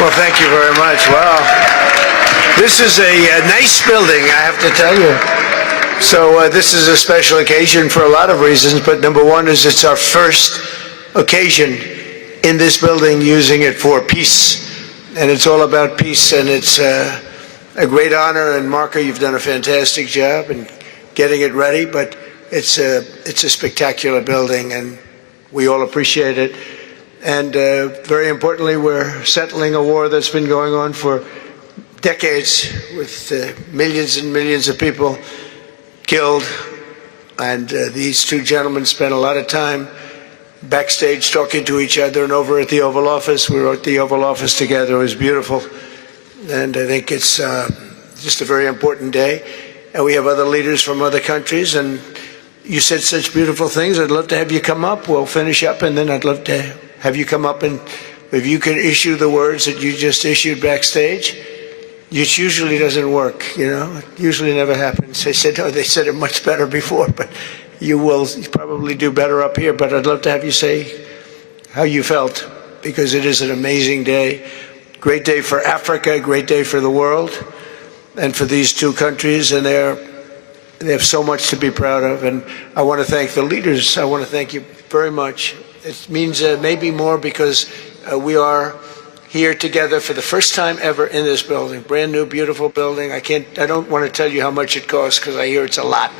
Well, thank you very much. Wow. This is a nice building, I have to tell you. So this is a special occasion for a lot of reasons, but number one is it's our first occasion in this building using it for peace. And it's all about peace, and it's a great honor. And Marco, you've done a fantastic job in getting it ready, but it's a spectacular building, and we all appreciate it. And very importantly, we're settling a war that's been going on for decades with millions and millions of people killed. And these two gentlemen spent a lot of time backstage talking to each other, and over at the Oval Office. We were at the Oval Office together. It was beautiful. And I think it's just a very important day. And we have other leaders from other countries. And you said such beautiful things. I'd love to have you come up. We'll finish up, and then I'd love to have you come up, and if you could issue the words that you just issued backstage. It usually doesn't work, you know. It usually never happens. They said, oh, they said it much better before, but you will probably do better up here. But I'd love to have you say how you felt, because it is an amazing day. Great day for Africa, great day for the world, and for these two countries, and they have so much to be proud of. And I want to thank the leaders. I want to thank you very much. It means maybe more because we are here together for the first time ever in this building. Brand new, beautiful building. I don't want to tell you how much it costs, because I hear it's a lot.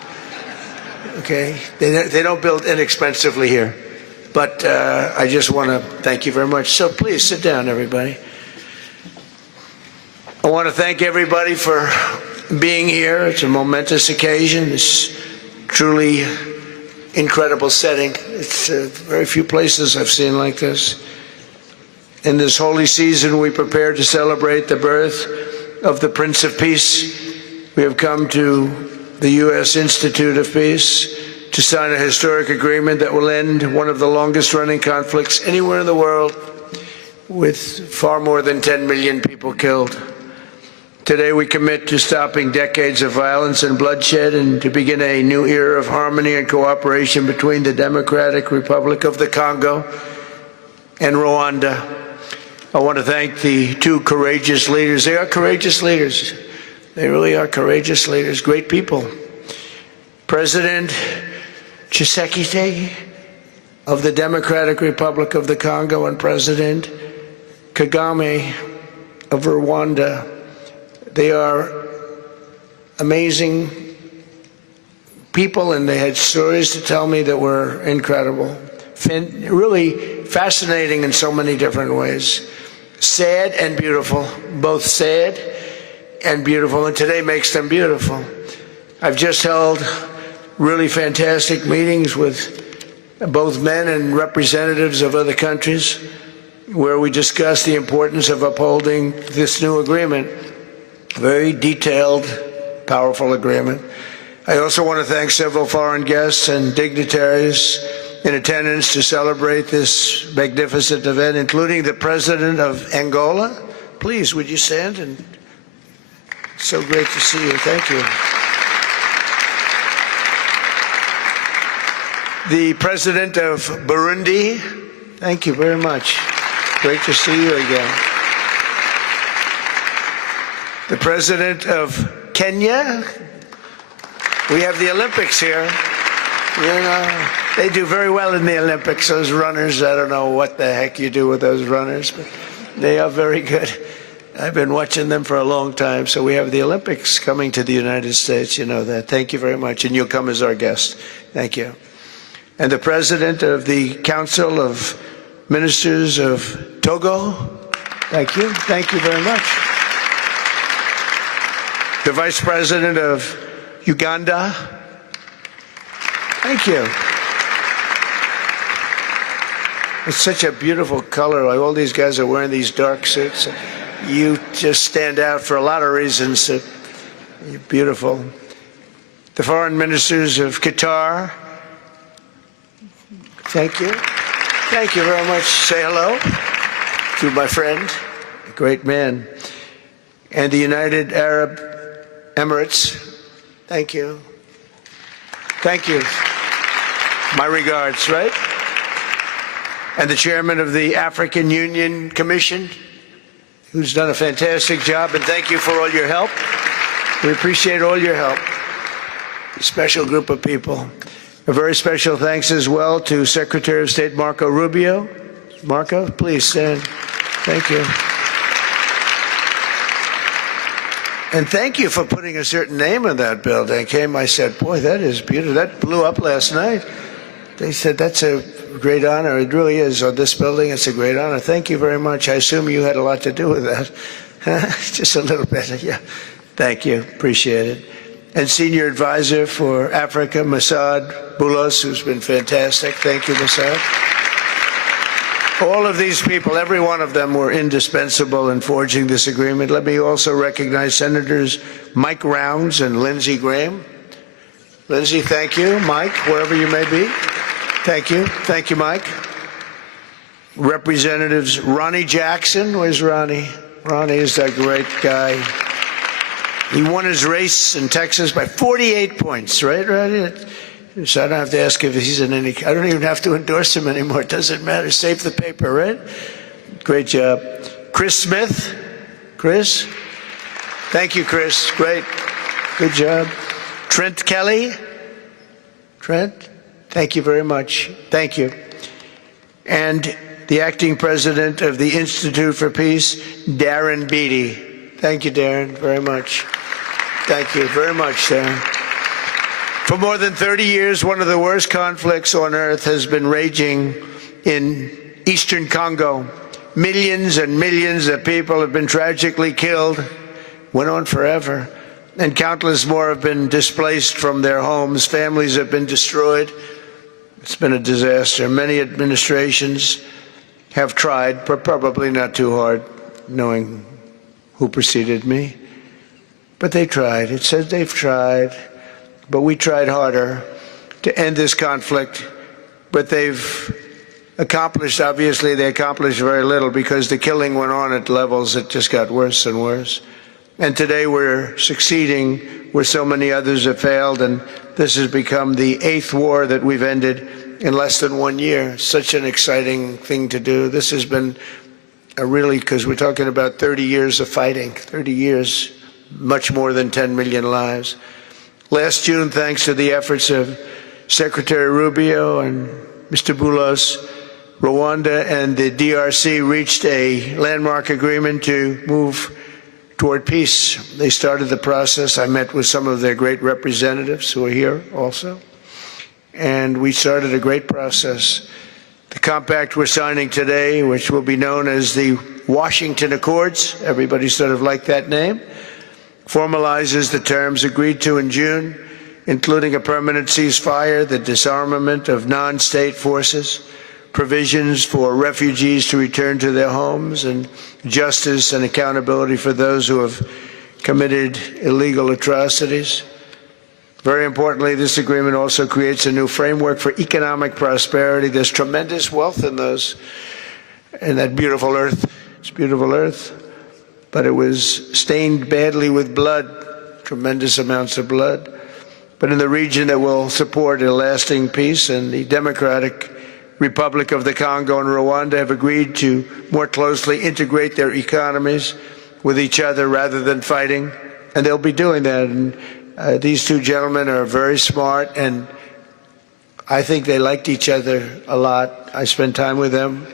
Okay? They don't build inexpensively here. But I just want to thank you very much. So please sit down, everybody. I want to thank everybody for being here. It's a momentous occasion. It's truly incredible setting. It's very few places I've seen like this. In this holy season, we prepare to celebrate the birth of the Prince of Peace. We have come to the U.S. Institute of Peace to sign a historic agreement that will end one of the longest-running conflicts anywhere in the world, with far more than 10 million people killed. Today we commit to stopping decades of violence and bloodshed, and to begin a new era of harmony and cooperation between the Democratic Republic of the Congo and Rwanda. I want to thank the two courageous leaders. They are courageous leaders. They really are courageous leaders, great people. President Tshisekedi of the Democratic Republic of the Congo and President Kagame of Rwanda. They are amazing people, and they had stories to tell me that were incredible. Really fascinating in so many different ways. Sad and beautiful, both sad and beautiful, and today makes them beautiful. I've just held really fantastic meetings with both men and representatives of other countries, where we discussed the importance of upholding this new agreement. Very detailed, powerful agreement. I also want to thank several foreign guests and dignitaries in attendance to celebrate this magnificent event, including the President of Angola. Please, would you stand? And so great to see you. Thank you. The President of Burundi. Thank you very much. Great to see you again. The President of Kenya. We have the Olympics here. You know, they do very well in the Olympics, those runners. I don't know what the heck you do with those runners, but they are very good. I've been watching them for a long time. So we have the Olympics coming to the United States. You know that. Thank you very much. And you'll come as our guest. Thank you. And the President of the Council of Ministers of Togo. Thank you. Thank you very much. The Vice President of Uganda. Thank you. It's such a beautiful color. Like all these guys are wearing these dark suits. You just stand out for a lot of reasons. You're beautiful. The Foreign Ministers of Qatar. Thank you. Thank you very much. Say hello to my friend, a great man. And the United Arab Emirates. Thank you. Thank you. My regards, right? And the Chairman of the African Union Commission. who's done a fantastic job, and thank you for all your help. We appreciate all your help. A special group of people. A very special thanks as well to Secretary of State Marco Rubio. Marco, please stand. Thank you. And thank you for putting a certain name in that building. I said, boy, that is beautiful. That blew up last night. They said, that's a great honor. It really is. On this building, it's a great honor. Thank you very much. I assume you had a lot to do with that. Just a little bit. Yeah. Thank you. Appreciate it. And Senior Advisor for Africa, Masad Boulos, who's been fantastic. Thank you, Masad. All of these people, every one of them were indispensable in forging this agreement. Let me also recognize Senators Mike Rounds and Lindsey Graham. Lindsey, thank you. Mike, wherever you may be. Thank you. Thank you, Mike. Representatives Ronnie Jackson. Where's Ronnie? Ronnie is that great guy. He won his race in Texas by 48 points, right, Ronnie? So I don't have to ask if he's in any... I don't even have to endorse him anymore. It doesn't matter. Save the paper, right? Great job. Chris Smith. Chris? Thank you, Chris. Great. Good job. Trent Kelly. Trent? Thank you very much. Thank you. And the acting president of the Institute for Peace, Darren Beatty. Thank you, Darren, very much. Thank you very much, Darren. For more than 30 years, one of the worst conflicts on earth has been raging in eastern Congo. Millions and millions of people have been tragically killed, went on forever, and countless more have been displaced from their homes. Families have been destroyed. It's been a disaster. Many administrations have tried, but probably not too hard, knowing who preceded me. But they tried. It says they've tried. But we tried harder to end this conflict. But they've accomplished, obviously, they accomplished very little because the killing went on at levels that just got worse and worse. And today we're succeeding where so many others have failed, and this has become the 8th war that we've ended in less than 1 year. Such an exciting thing to do. This has been a really, because we're talking about 30 years of fighting, 30 years, much more than 10 million lives. Last June, thanks to the efforts of Secretary Rubio and Mr. Boulos, Rwanda and the DRC reached a landmark agreement to move toward peace. They started the process. I met with some of their great representatives who are here also, and we started a great process. The compact we're signing today, which will be known as the Washington Accords, everybody sort of liked that name, formalizes the terms agreed to in June, including a permanent ceasefire, the disarmament of non-state forces, provisions for refugees to return to their homes, and justice and accountability for those who have committed illegal atrocities. Very importantly, this agreement also creates a new framework for economic prosperity. There's tremendous wealth in that beautiful earth. It's beautiful earth, but it was stained badly with blood, tremendous amounts of blood. But in the region that will support a lasting peace, and the Democratic Republic of the Congo and Rwanda have agreed to more closely integrate their economies with each other rather than fighting, and they'll be doing that. And these two gentlemen are very smart, and I think they liked each other a lot. I spent time with them.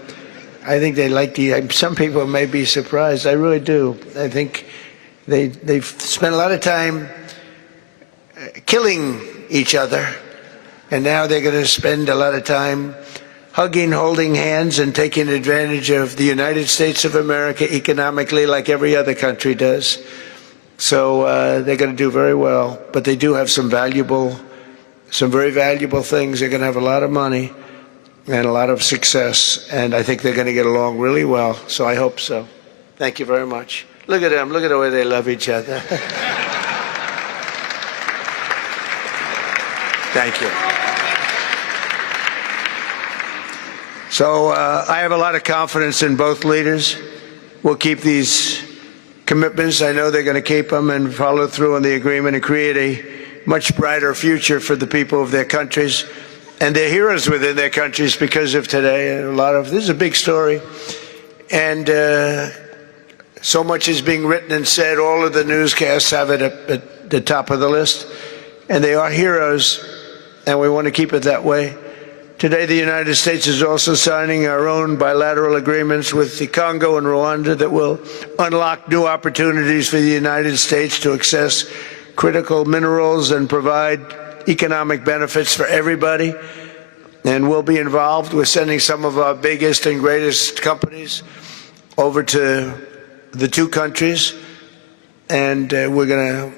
I think they liked some people may be surprised. I really do. I think they've spent a lot of time killing each other, and now they're going to spend a lot of time hugging, holding hands, and taking advantage of the United States of America economically like every other country does. So they're going to do very well. But they do have some very valuable things. They're going to have a lot of money and a lot of success. And I think they're going to get along really well. So I hope so. Thank you very much. Look at them. Look at the way they love each other. Thank you. So I have a lot of confidence in both leaders. We'll keep these commitments. I know they're going to keep them and follow through on the agreement and create a much brighter future for the people of their countries and their heroes within their countries because of today. This is a big story. And So much is being written and said. All of the newscasts have it at the top of the list. And they are heroes, and we want to keep it that way. Today, the United States is also signing our own bilateral agreements with the Congo and Rwanda that will unlock new opportunities for the United States to access critical minerals and provide economic benefits for everybody. And we'll be involved with sending some of our biggest and greatest companies over to the two countries. And we're going to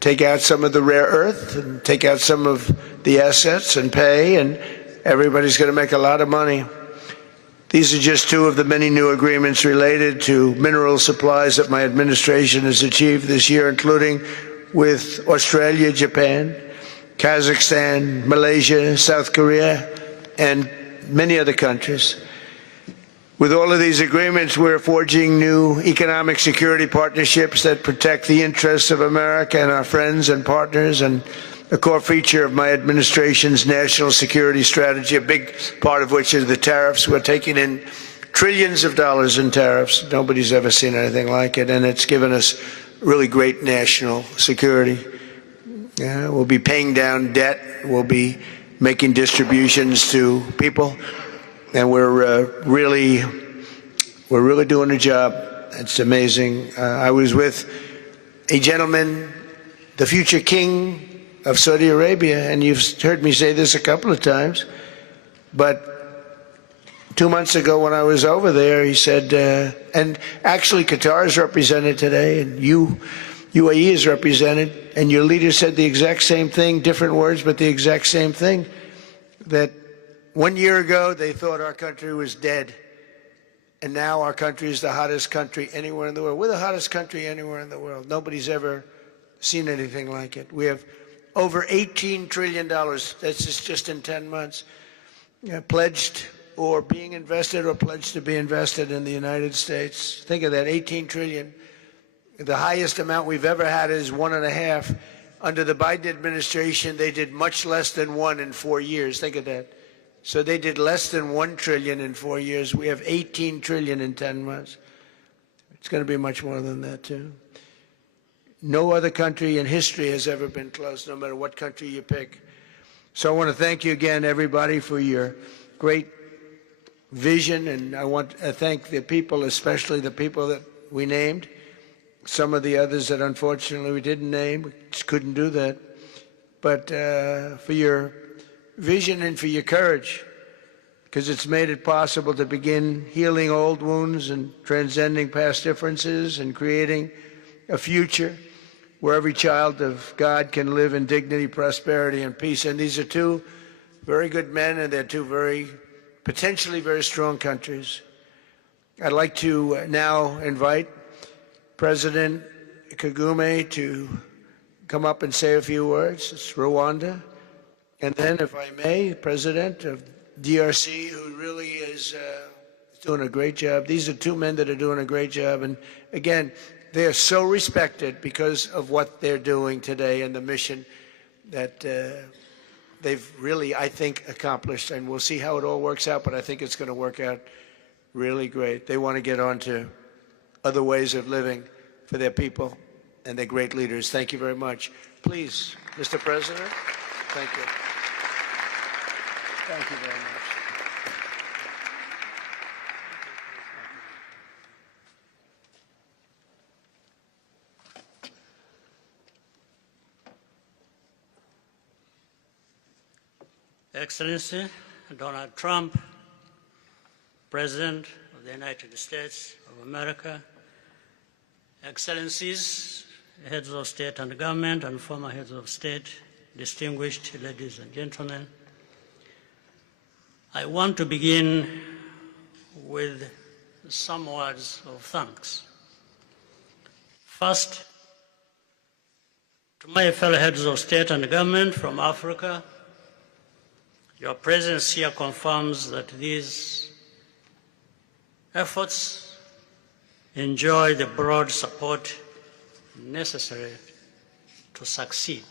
take out some of the rare earth and take out some of the assets and pay, and everybody's going to make a lot of money. These are just two of the many new agreements related to mineral supplies that my administration has achieved this year, including with Australia, Japan, Kazakhstan, Malaysia, South Korea, and many other countries. With all of these agreements, we're forging new economic security partnerships that protect the interests of America and our friends and partners, and a core feature of my administration's national security strategy, a big part of which is the tariffs. We're taking in trillions of dollars in tariffs. Nobody's ever seen anything like it, and it's given us really great national security. We'll be paying down debt. We'll be making distributions to people. And we're really doing a job. It's amazing. I was with a gentleman, the future king of Saudi Arabia, and you've heard me say this a couple of times, but 2 months ago when I was over there, he said, and actually Qatar is represented today, and UAE is represented, and your leader said the exact same thing, different words, but the exact same thing, that 1 year ago, they thought our country was dead, and now our country is the hottest country anywhere in the world. We're the hottest country anywhere in the world. Nobody's ever seen anything like it. We have over $18 trillion, that's just in 10 months, pledged or being invested or pledged to be invested in the United States. Think of that, 18 trillion. The highest amount we've ever had is 1.5. Under the Biden administration, they did much less than 1 in 4 years. Think of that. So they did less than 1 trillion in 4 years. We have 18 trillion in 10 months. It's going to be much more than that, too. No other country in history has ever been close, no matter what country you pick. So I want to thank you again, everybody, for your great vision. And I want to thank the people, especially the people that we named. Some of the others that unfortunately we didn't name, we just couldn't do that. But for your vision and for your courage, because it's made it possible to begin healing old wounds and transcending past differences and creating a future where every child of God can live in dignity, prosperity, and peace. And these are two very good men, and they're two potentially very strong countries. I'd like to now invite President Kagame to come up and say a few words. It's Rwanda. And then, if I may, President of DRC, who really is doing a great job. These are two men that are doing a great job. And again, they are so respected because of what they're doing today and the mission that they've really, I think, accomplished. And we'll see how it all works out, but I think it's going to work out really great. They want to get on to other ways of living for their people, and they're great leaders. Thank you very much. Please, Mr. President. Thank you. Thank you very much. Excellency Donald Trump, President of the United States of America, Excellencies, heads of state and government and former heads of state, distinguished ladies and gentlemen, I want to begin with some words of thanks. First, to my fellow heads of state and government from Africa, your presence here confirms that these efforts enjoy the broad support necessary to succeed.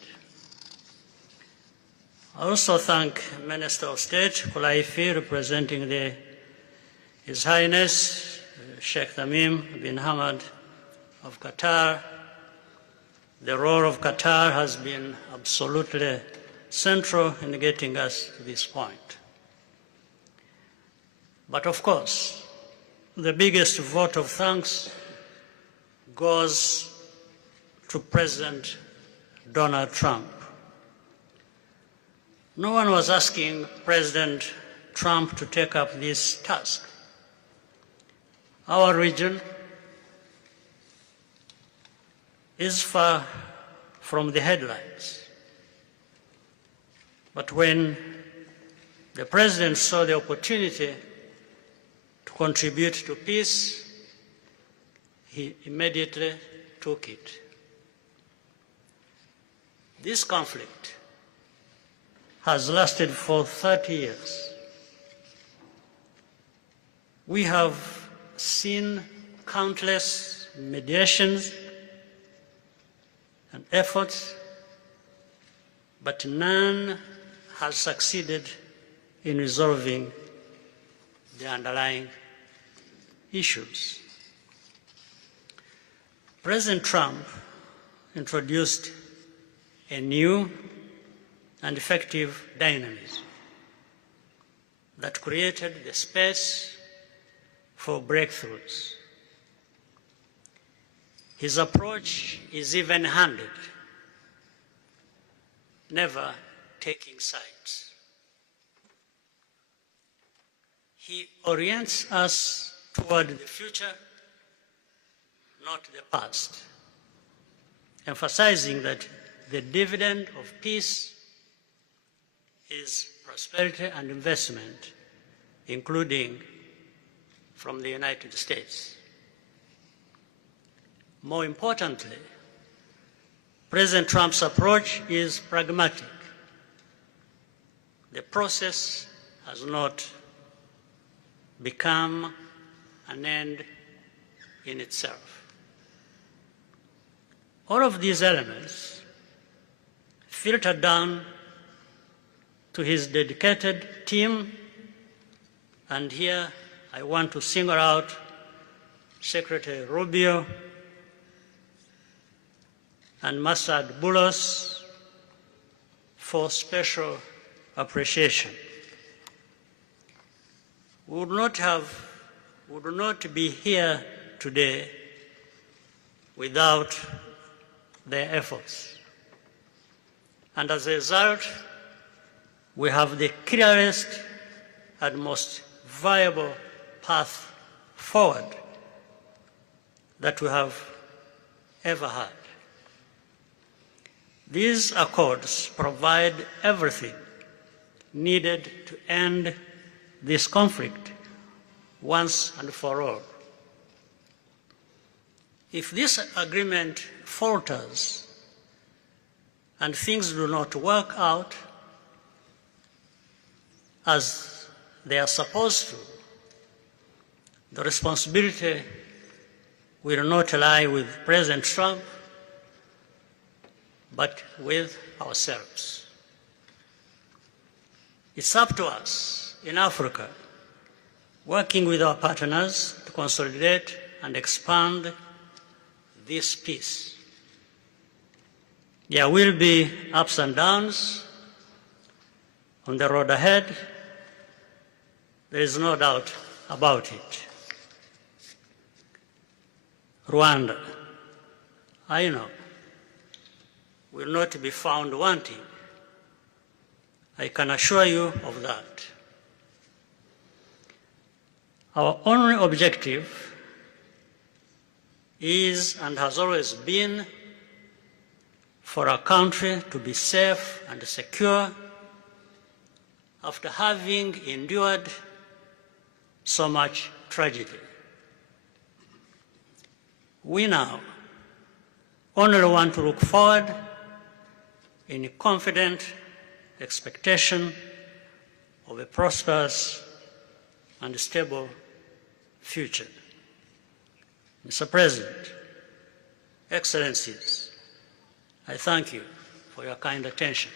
I also thank Minister of State Kulaifi, representing His Highness Sheikh Tamim bin Hamad of Qatar. The role of Qatar has been absolutely central in getting us to this point. But of course, the biggest vote of thanks goes to President Donald Trump. No one was asking President Trump to take up this task. Our region is far from the headlines. But when the President saw the opportunity to contribute to peace, he immediately took it. This conflict has lasted for 30 years. We have seen countless mediations and efforts, but none has succeeded in resolving the underlying issues. President Trump introduced a new and effective dynamism that created the space for breakthroughs. His approach is even-handed, never taking sides. He orients us toward the future, not the past, emphasizing that the dividend of peace is prosperity and investment, including from the United States. More importantly, President Trump's approach is pragmatic. The process has not become an end in itself. All of these elements filter down to his dedicated team, and here I want to single out Secretary Rubio and Masad Boulos for special appreciation. We would not be here today without their efforts. And as a result, we have the clearest and most viable path forward that we have ever had. These accords provide everything needed to end this conflict once and for all. If this agreement falters and things do not work out as they are supposed to, the responsibility will not lie with President Trump, but with ourselves. It's up to us in Africa, working with our partners to consolidate and expand this peace. There will be ups and downs on the road ahead. There is no doubt about it. Rwanda, I know, will not be found wanting. I can assure you of that. Our only objective is and has always been for our country to be safe and secure after having endured so much tragedy. We now only want to look forward in confident expectation of a prosperous and stable future. Mr. President, Excellencies, I thank you for your kind attention.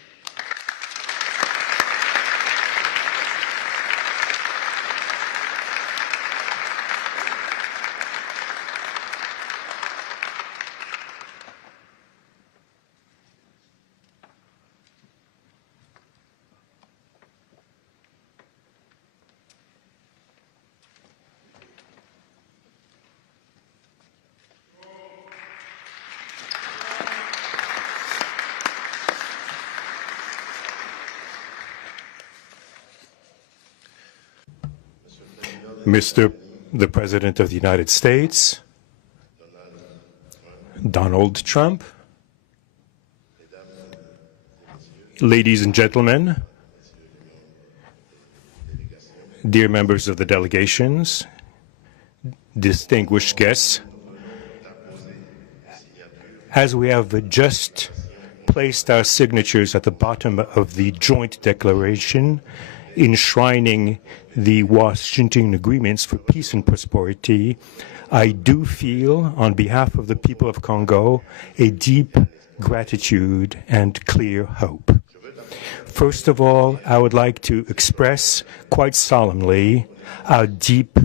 Mr. the President of the United States, Donald Trump, ladies and gentlemen, dear members of the delegations, distinguished guests, as we have just placed our signatures at the bottom of the joint declaration enshrining the Washington agreements for peace and prosperity, I do feel, on behalf of the people of Congo, a deep gratitude and clear hope. First of all, I would like to express quite solemnly our deep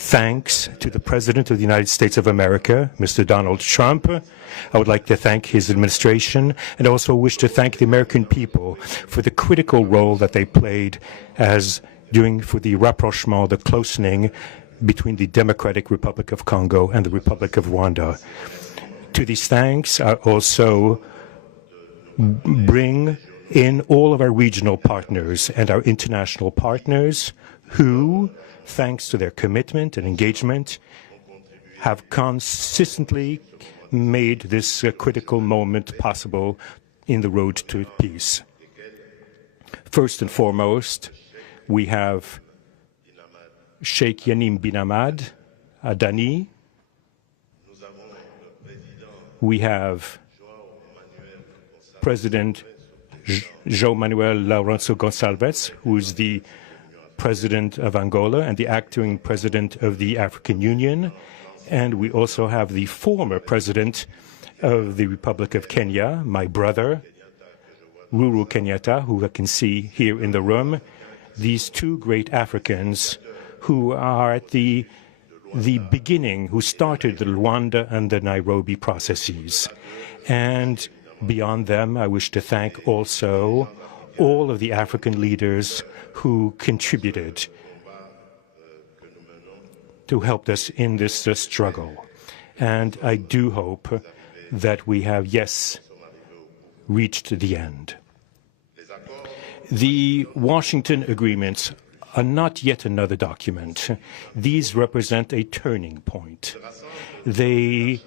thanks to the President of the United States of America, Mr. Donald Trump. I would like to thank his administration and also wish to thank the American people for the critical role that they played for the rapprochement, the closening between the Democratic Republic of Congo and the Republic of Rwanda. To these thanks, I also bring in all of our regional partners and our international partners who, thanks to their commitment and engagement, have consistently made this critical moment possible in the road to peace. First and foremost, we have Sheikh Yanim bin Ahmad Adani. We have President João Manuel Lourenço Gonçalves, who is the President of Angola and the acting President of the African Union. And we also have the former President of the Republic of Kenya, my brother, Uhuru Kenyatta, who I can see here in the room. These two great Africans who are at the beginning, who started the Rwanda and the Nairobi processes. And beyond them, I wish to thank also all of the African leaders who contributed to help us in this struggle. And I do hope that we have, yes, reached the end. The Washington agreements are not yet another document. These represent a turning point. They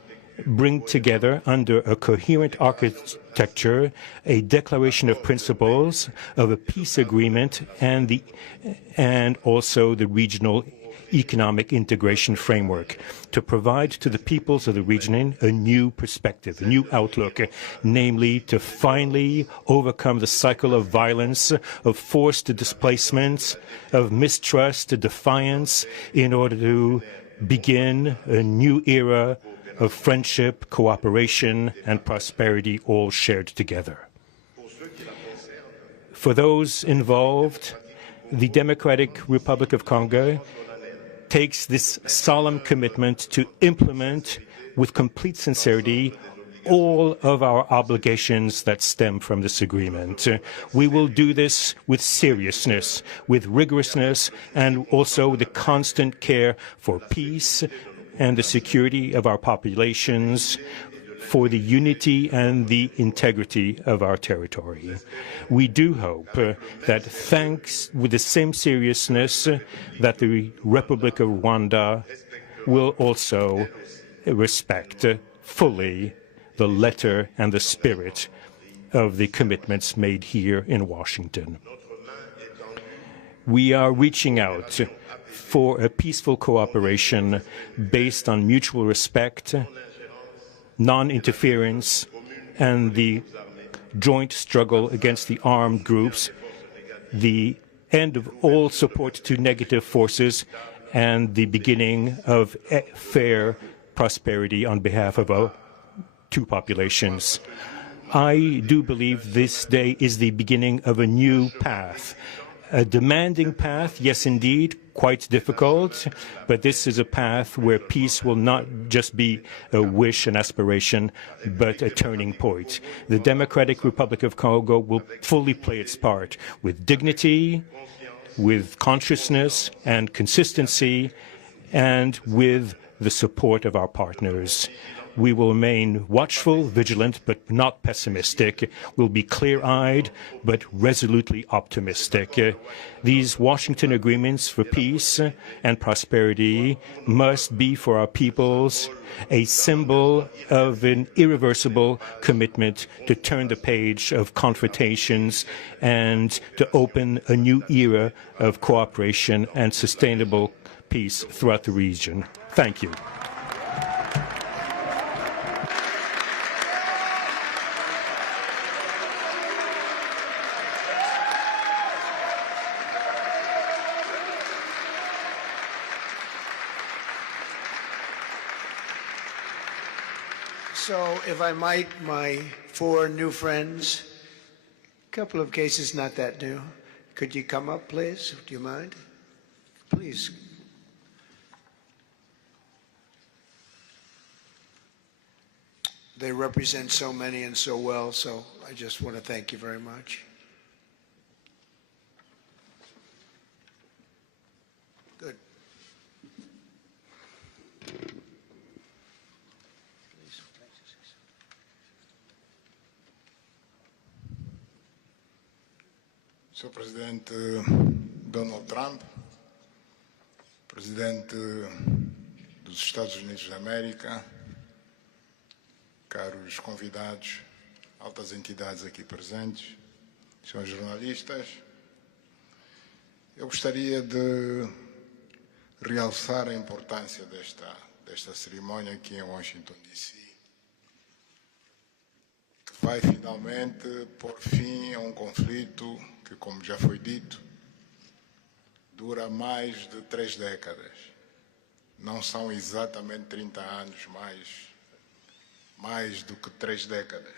bring together under a coherent architecture a declaration of principles of a peace agreement and also the regional economic integration framework to provide to the peoples of the region a new perspective, a new outlook, namely to finally overcome the cycle of violence, of forced displacements, of mistrust, defiance, in order to begin a new era of friendship, cooperation, and prosperity all shared together. For those involved, the Democratic Republic of Congo takes this solemn commitment to implement with complete sincerity all of our obligations that stem from this agreement. We will do this with seriousness, with rigorousness, and also the constant care for peace and the security of our populations, for the unity and the integrity of our territory. We do hope that thanks with the same seriousness that the Republic of Rwanda will also respect fully the letter and the spirit of the commitments made here in Washington. We are reaching out for a peaceful cooperation based on mutual respect, non-interference, and the joint struggle against the armed groups, the end of all support to negative forces, and the beginning of fair prosperity on behalf of our two populations. I do believe this day is the beginning of a new path, a demanding path, yes indeed, quite difficult, but this is a path where peace will not just be a wish, an aspiration, but a turning point. The Democratic Republic of Congo will fully play its part with dignity, with consciousness and consistency, and with the support of our partners. We will remain watchful, vigilant, but not pessimistic. We'll be clear-eyed, but resolutely optimistic. These Washington agreements for peace and prosperity must be for our peoples a symbol of an irreversible commitment to turn the page of confrontations and to open a new era of cooperation and sustainable peace throughout the region. Thank you. So, if I might, my 4 new friends, a couple of cases not that new. Could you come up, please? Do you mind? Please. They represent so many and so well, so I just want to thank you very much. Good. Sr. Presidente Donald Trump, Presidente dos Estados Unidos da América, caros convidados, altas entidades aqui presentes, senhores jornalistas, eu gostaria de realçar a importância desta cerimônia aqui em Washington, D.C., que vai finalmente pôr fim a um conflito que, como já foi dito, dura mais de 3 décadas. Não são exatamente 30 anos, mais do que 3 décadas.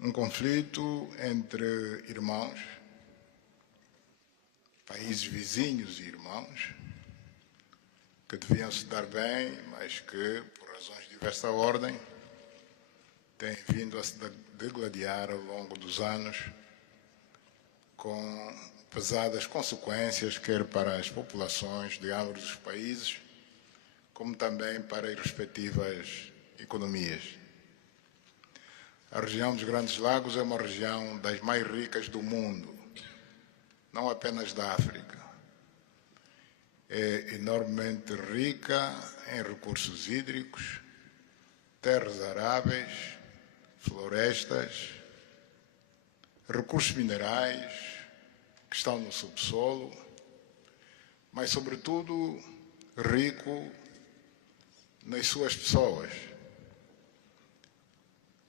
Um conflito entre irmãos, países vizinhos e irmãos, que deviam se dar bem, mas que, por razões de diversa ordem, têm vindo a se degladiar ao longo dos anos, com pesadas consequências, quer para as populações de ambos os países, como também para as respectivas economias. A região dos Grandes Lagos é uma região das mais ricas do mundo, não apenas da África. É enormemente rica em recursos hídricos, terras aráveis, florestas, recursos minerais que estão no subsolo, mas, sobretudo, rico nas suas pessoas,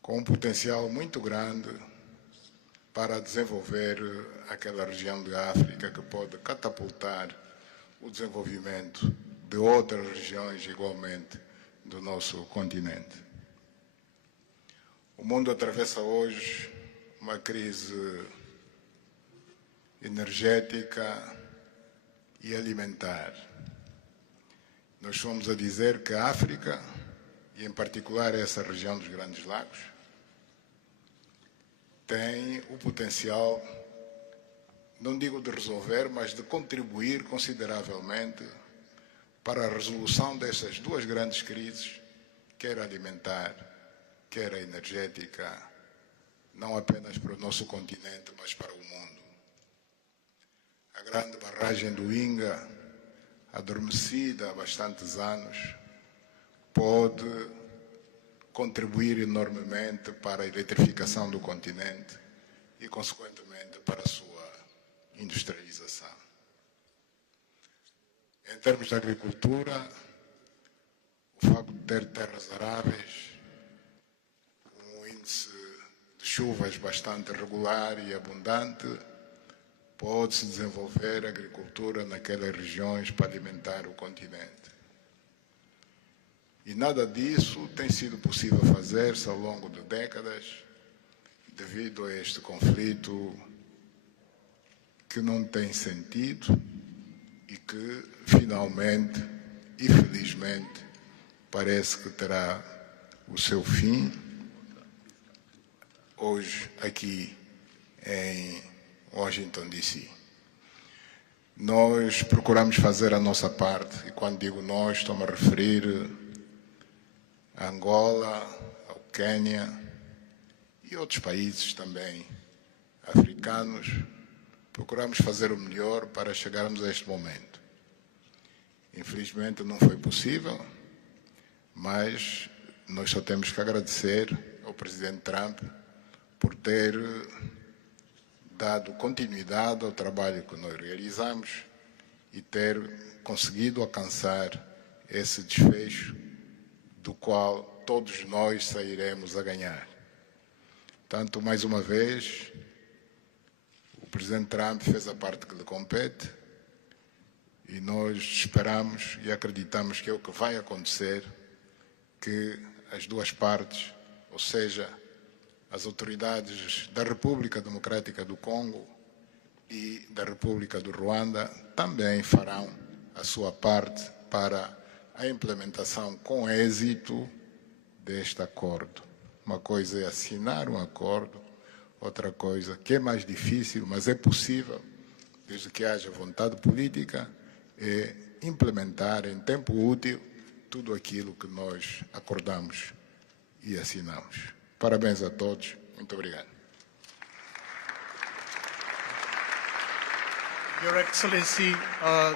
com um potencial muito grande para desenvolver aquela região da África que pode catapultar o desenvolvimento de outras regiões igualmente do nosso continente. O mundo atravessa hoje uma crise energética e alimentar. Nós fomos a dizer que a África, e em particular essa região dos Grandes Lagos, tem o potencial, não digo de resolver, mas de contribuir consideravelmente para a resolução dessas 2 grandes crises, quer alimentar, quer a energética, não apenas para o nosso continente, mas para o mundo. A grande barragem do Inga, adormecida há bastantes anos, pode contribuir enormemente para a eletrificação do continente e, consequentemente, para a sua industrialização. Em termos de agricultura, o facto de ter terras aráveis, um índice de chuvas bastante regular e abundante, pode-se desenvolver agricultura naquelas regiões para alimentar o continente. E nada disso tem sido possível fazer-se ao longo de décadas, devido a este conflito que não tem sentido e que, finalmente e felizmente, parece que terá o seu fim hoje aqui em Washington, D.C. Nós procuramos fazer a nossa parte, e quando digo nós, estou-me a referir a Angola, ao Quênia e outros países também africanos, procuramos fazer o melhor para chegarmos a este momento. Infelizmente não foi possível, mas nós só temos que agradecer ao Presidente Trump por ter dado continuidade ao trabalho que nós realizamos e ter conseguido alcançar esse desfecho do qual todos nós sairemos a ganhar. Portanto, mais uma vez, o Presidente Trump fez a parte que lhe compete e nós esperamos e acreditamos que é o que vai acontecer, que as duas partes, ou seja, as autoridades da República Democrática do Congo e da República do Rwanda também farão a sua parte para a implementação com êxito deste acordo. Uma coisa é assinar um acordo, outra coisa que é mais difícil, mas é possível, desde que haja vontade política, é implementar em tempo útil tudo aquilo que nós acordamos e assinamos. Parabéns a todos. Muito obrigado. Your Excellency,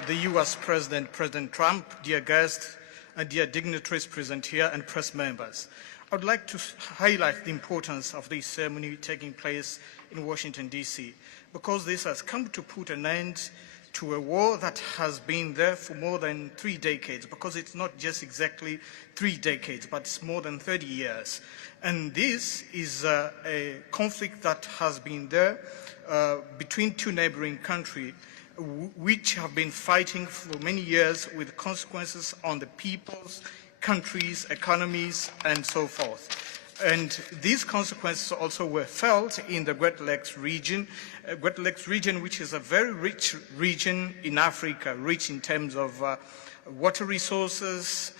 the U.S. President, President Trump, dear guests, and dear dignitaries present here and press members. I would like to highlight the importance of this ceremony taking place in Washington, D.C., because this has come to put an end to a war that has been there for more than 3 decades, because it's not just exactly 3 decades, but it's more than 30 years. And this is a conflict that has been there between two neighboring countries, which have been fighting for many years with consequences on the peoples, countries, economies, and so forth. And these consequences also were felt in the Great Lakes region, which is a very rich region in Africa, rich in terms of water resources,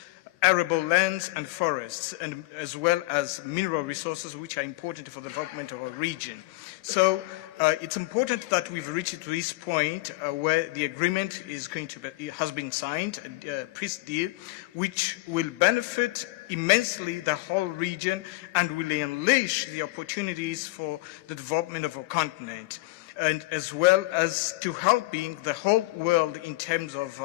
arable lands and forests, and as well as mineral resources, which are important for the development of our region. So it's important that we've reached to this point where the agreement is going to be, has been signed, a peace deal, which will benefit immensely the whole region and will unleash the opportunities for the development of our continent, and as well as to helping the whole world in terms of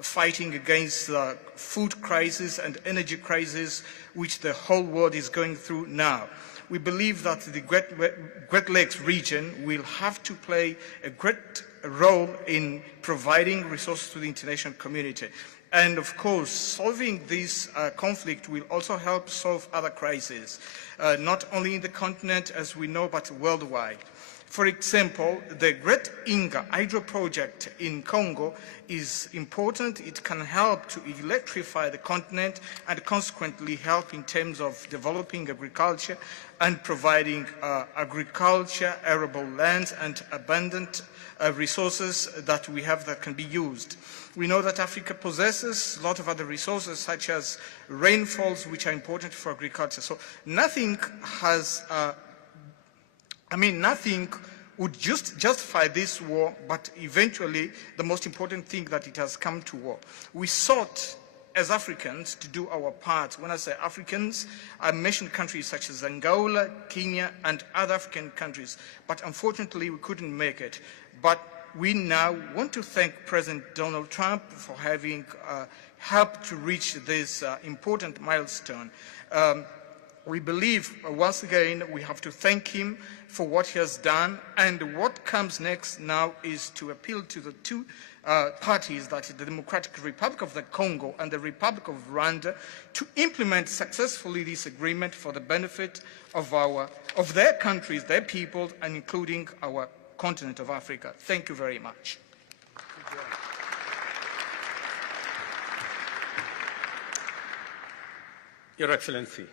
fighting against the food crisis and energy crisis which the whole world is going through now. We believe that the Great Lakes region will have to play a great role in providing resources to the international community. And of course, solving this conflict will also help solve other crises, not only in the continent as we know, but worldwide. For example, the Great Inga hydro project in Congo is important. It can help to electrify the continent and consequently help in terms of developing agriculture and providing agriculture, arable lands, and abundant resources that we have that can be used. We know that Africa possesses a lot of other resources such as rainfalls, which are important for agriculture. So nothing has nothing would justify this war, but eventually the most important thing that it has come to war. We sought as Africans to do our part. When I say Africans, I mentioned countries such as Angola, Kenya, and other African countries, but unfortunately we couldn't make it. But we now want to thank President Donald Trump for having helped to reach this important milestone. We believe, once again, we have to thank him for what he has done, and what comes next now is to appeal to the two parties, that is the Democratic Republic of the Congo and the Republic of Rwanda, to implement successfully this agreement for the benefit of their countries, their people, and including our continent of Africa. Thank you very much. Your Excellency,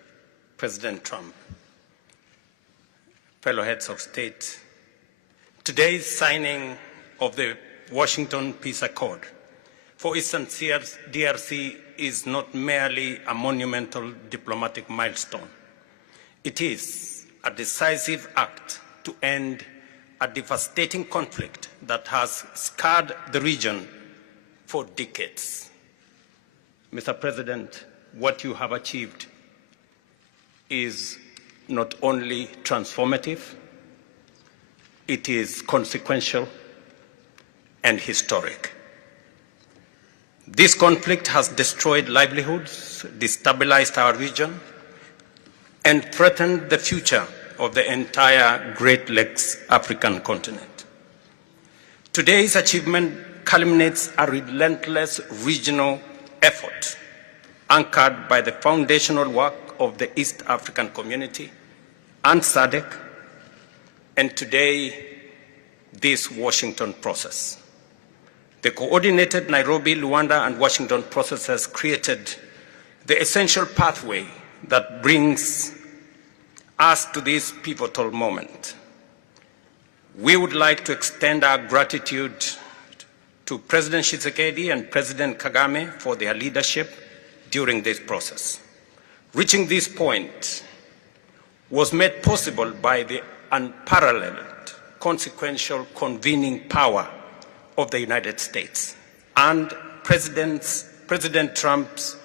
President Trump, fellow heads of state, today's signing of the Washington Peace Accord for Eastern DRC is not merely a monumental diplomatic milestone. It is a decisive act to end a devastating conflict that has scarred the region for decades. Mr. President, what you have achieved is not only transformative, it is consequential and historic. This conflict has destroyed livelihoods, destabilized our region, and threatened the future of the entire Great Lakes African continent. Today's achievement culminates a relentless regional effort anchored by the foundational work of the East African Community and SADC, and today, this Washington process. The coordinated Nairobi, Rwanda, and Washington process has created the essential pathway that brings us to this pivotal moment. We would like to extend our gratitude to President Tshisekedi and President Kagame for their leadership during this process. Reaching this point was made possible by the unparalleled consequential convening power of the United States and President Trump's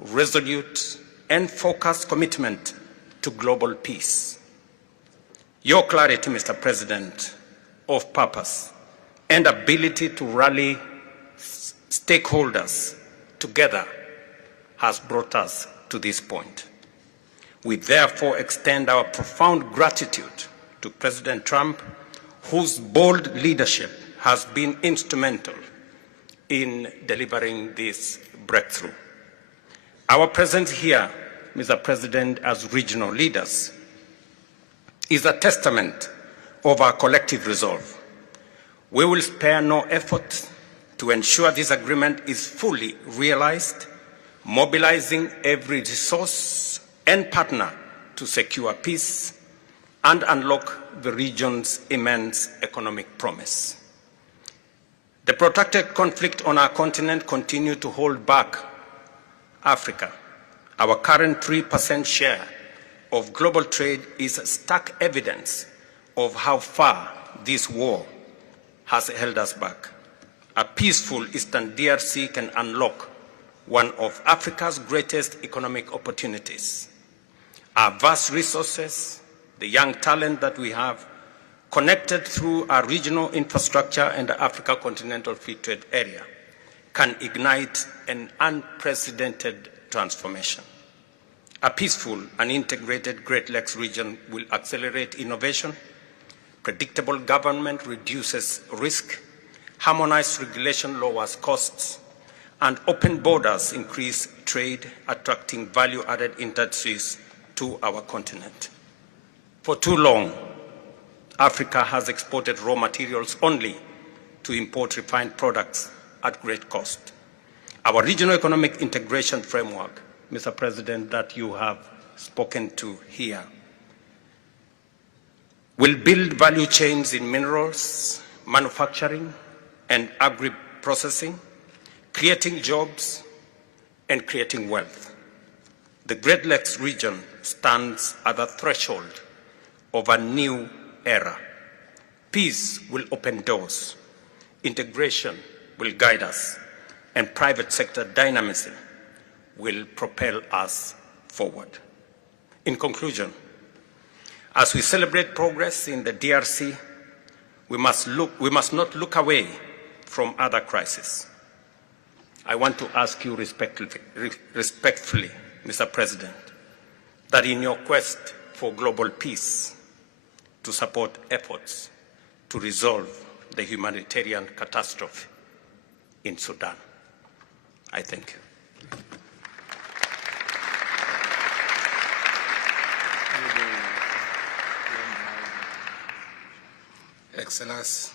resolute and focused commitment to global peace. Your clarity, Mr. President, of purpose and ability to rally stakeholders together has brought us to this point. We therefore extend our profound gratitude to President Trump, whose bold leadership has been instrumental in delivering this breakthrough. Our presence here, Mr. President, as regional leaders, is a testament of our collective resolve. We will spare no effort to ensure this agreement is fully realized, mobilizing every resource and partner to secure peace and unlock the region's immense economic promise. The protracted conflict on our continent continues to hold back Africa. Our current 3% share of global trade is stark evidence of how far this war has held us back. A peaceful Eastern DRC can unlock one of Africa's greatest economic opportunities. Our vast resources, the young talent that we have, connected through our regional infrastructure and the Africa Continental Free Trade Area, can ignite an unprecedented transformation. A peaceful and integrated Great Lakes region will accelerate innovation, predictable government reduces risk, harmonized regulation lowers costs, and open borders increase trade, attracting value-added industries to our continent. For too long, Africa has exported raw materials only to import refined products at great cost. Our regional economic integration framework, Mr. President, that you have spoken to here, will build value chains in minerals, manufacturing, and agri-processing, creating jobs and creating wealth. The Great Lakes region stands at the threshold of a new era. Peace will open doors, integration will guide us, and private sector dynamism will propel us forward. In conclusion, as we celebrate progress in the DRC, we must not look away from other crises. I want to ask you respectfully, Mr. President, that in your quest for global peace, to support efforts to resolve the humanitarian catastrophe in Sudan. I thank you. Excellence,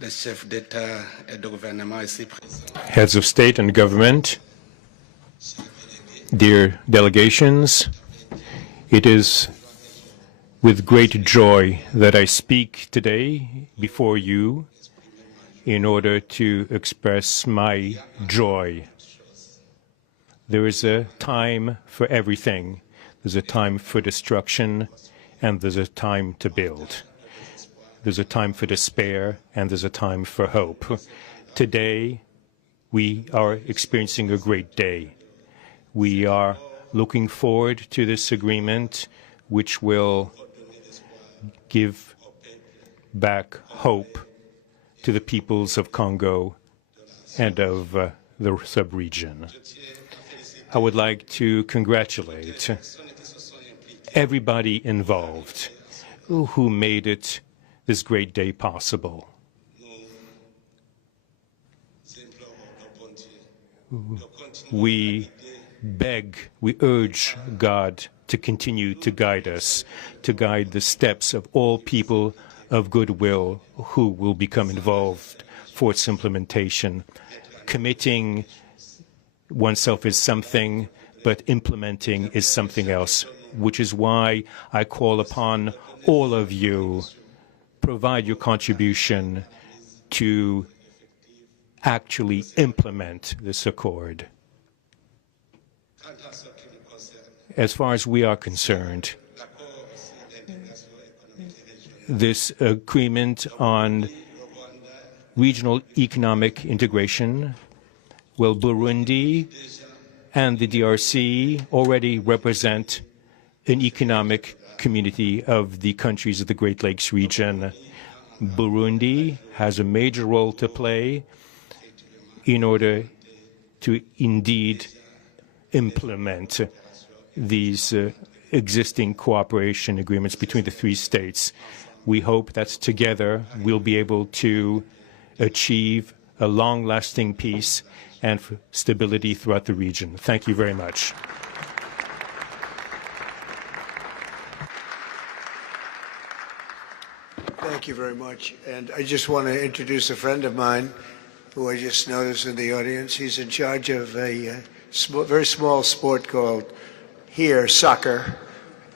le chef d'État et de gouvernement ici présent. Heads of state and government, dear delegations, it is with great joy that I speak today before you in order to express my joy. There is a time for everything. There's a time for destruction, and there's a time to build. There's a time for despair, and there's a time for hope. Today, we are experiencing a great day. We are looking forward to this agreement, which will give back hope to the peoples of Congo and of the sub-region. I would like to congratulate everybody involved who made it this great day possible. We beg, we urge God to continue to guide us, to guide the steps of all people of goodwill who will become involved for its implementation. Committing oneself is something, but implementing is something else, which is why I call upon all of you, provide your contribution to actually implement this accord. As far as we are concerned, this agreement on regional economic integration, well, Burundi and the DRC already represent an economic community of the countries of the Great Lakes region. Burundi has a major role to play in order to indeed implement these existing cooperation agreements between the three states. We hope that together we'll be able to achieve a long-lasting peace and stability throughout the region. Thank you very much. Thank you very much. And I just want to introduce a friend of mine who I just noticed in the audience. He's in charge of a very small sport called here soccer,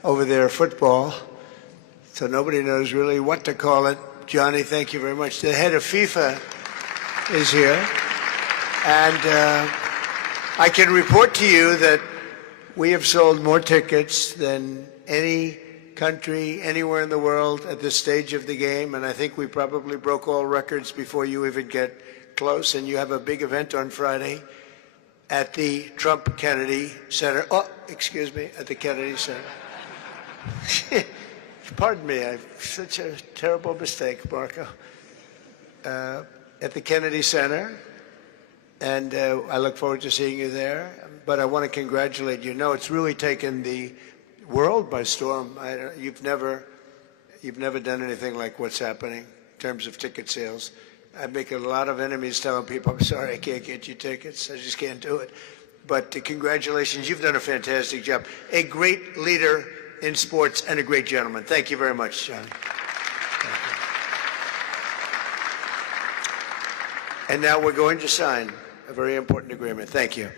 over there football. So nobody knows really what to call it. Johnny, thank you very much. The head of FIFA is here. And I can report to you that we have sold more tickets than any country anywhere in the world at this stage of the game, and I think we probably broke all records before you even get close. And you have a big event on Friday at the Trump Kennedy Center. Oh, excuse me, at the Kennedy Center. Pardon me, I've such a terrible mistake, Marco. At the Kennedy Center, and I look forward to seeing you there. But I want to congratulate you. No, it's really taken the world by storm. You've never done anything like what's happening in terms of ticket sales. I make a lot of enemies telling people, I'm sorry, I can't get you tickets. I just can't do it. But congratulations, you've done a fantastic job. A great leader in sports and a great gentleman. Thank you very much, John. And now we're going to sign a very important agreement. Thank you.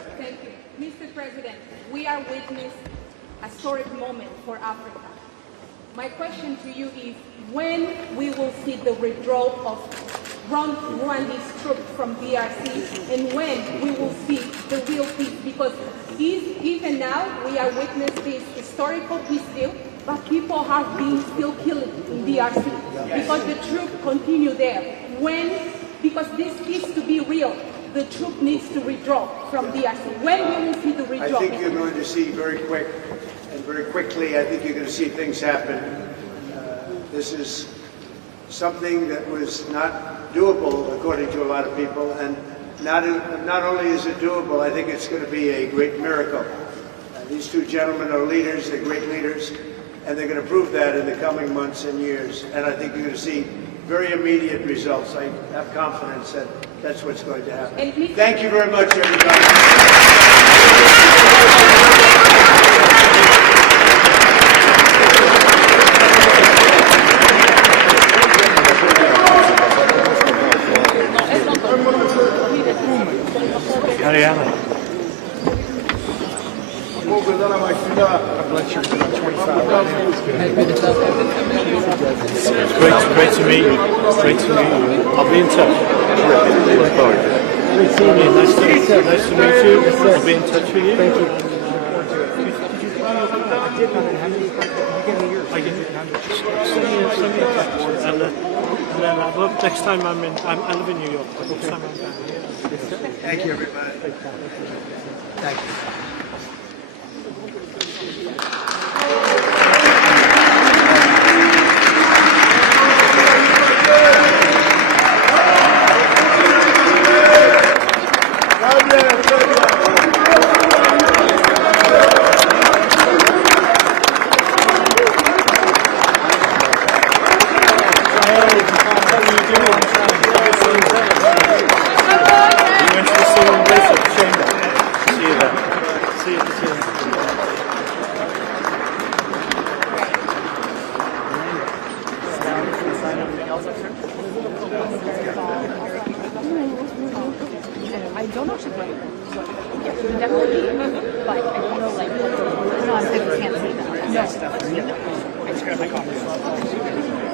ahead. Thank you. Mr. President, we are witnessing a historic moment for Africa. My question to you is when we will see the withdrawal of Rwandese troops from DRC and when we will see the real peace, because even now we are witnessing this historical peace deal, but people have been still killed in DRC because the troops continue there. Because this peace to be real, the troop needs to withdraw from DRC. When will we see the withdrawal? I think you're going to see very quickly, I think you're going to see things happen. This is something that was not doable, according to a lot of people, and not only is it doable, I think it's going to be a great miracle. These two gentlemen are leaders, they're great leaders, and they're going to prove that in the coming months and years. And I think you're going to see very immediate results. I have confidence that that's what's going to happen. Thank you very much, everybody. Ariana. Great to meet you. Great to meet you. I'll be in touch. Great seeing you. Nice to meet you. I'll be in touch with you. Thank you. I get it. Send me a text. And then I'll look next time I live in New York. Next time I'm down here. Thank you, everybody. Thank you. I don't actually write. Definitely, but I don't know, like, no, I can't say that. No. I just grabbed my coffee.